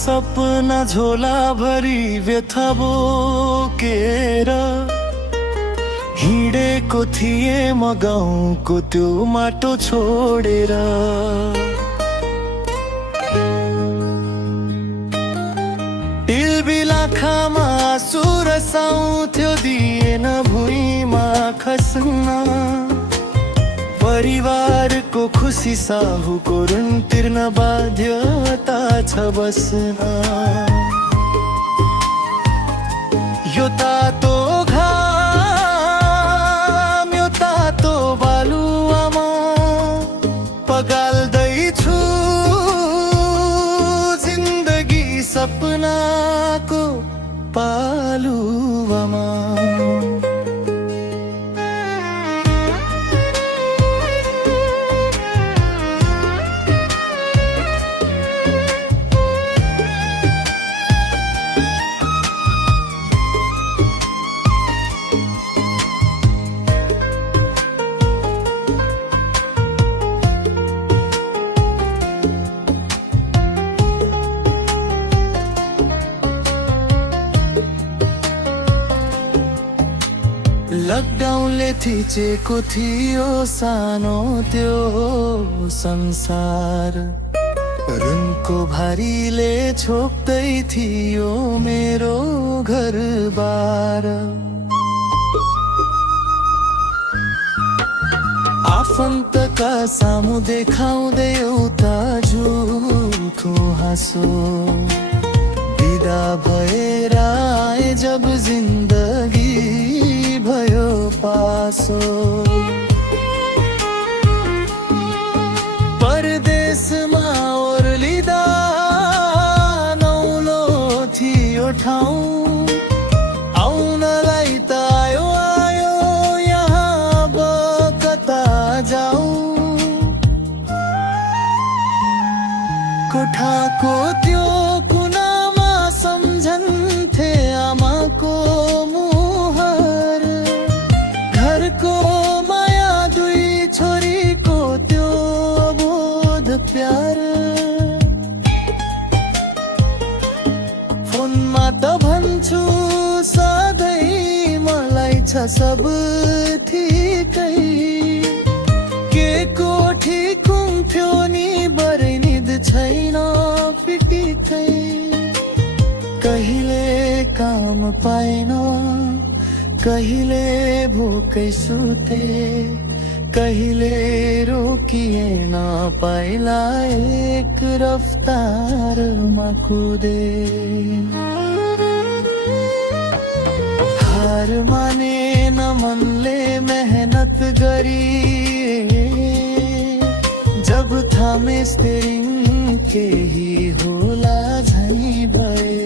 सपना झोला भरी व्यथा बोकेर हिँडेको थिए म गाउँको त्यो माटो छोडेर। टिलबिलाखामा आँसु रसाउँथ्यो दिएन भुइँमा खस्न। परिवारको खुसी साहुको ऋण तिर्न बाध्यता छ बस्न। यो तातो घाम यो तातो बालुवामा पगाल्दैछु जिन्दगी सपनाको पालुवामा। लकडाउनले थिचेको थियो सानो त्यो संसार। ऋणको भारीले छोप्दै थियो मेरो घरबार। आफन्तका सामु देखाउँदै एउटा झुठो हाँसो। बिदा भएर आए जब जिन्दगी भयो पासो। परदेशमा ओर्लिँदा नौलो थियो ठाउँ। आउनलाई त आयो आयो यहाँ अब कता जाऊँ। कोठाको त्यो कुनामा सम्झन्थे आमाको मुहार। घरको माया दुई छोरीको त्यो अबोध प्यार। फोनमा त भन्छु सधैँ मलाई छ सब ठिकै। के को ठिक हुन्थ्यो नि बरै निद छैन पिटिकै। कहिले काम पाएन कहिले भोकै सुते। कहिले रोकिएन पाइला एक रफ्तारमा कुदे। हार मानेन मनले मेहनत गरी। जब थामे स्टेरिङ केही होला झै भए।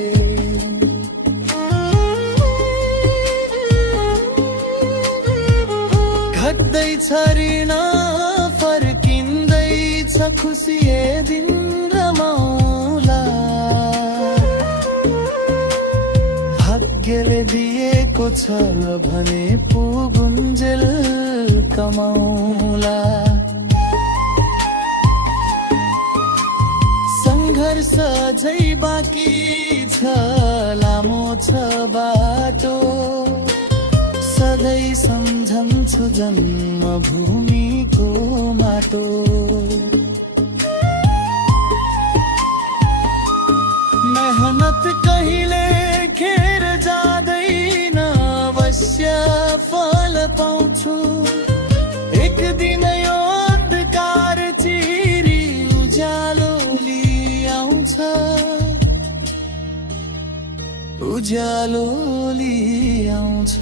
घट्दैछ ऋण फर्किँदैछ खुसी ए दिन रमाउला। भाग्यले दिएको छ भने पुगुन्जेल कमाउला। सङ्घर्ष झै बाँकी छ लामो छ बाटो। सधैँ सम्झन्छु जन्मभूमिको माटो। मेहनत कहिले खेर जाँदैन अवश्य फल पाउँछु। एक दिन यो अन्धकार चिरी उज्यालो लिआउँछ। उज्यालो लिआउँछ।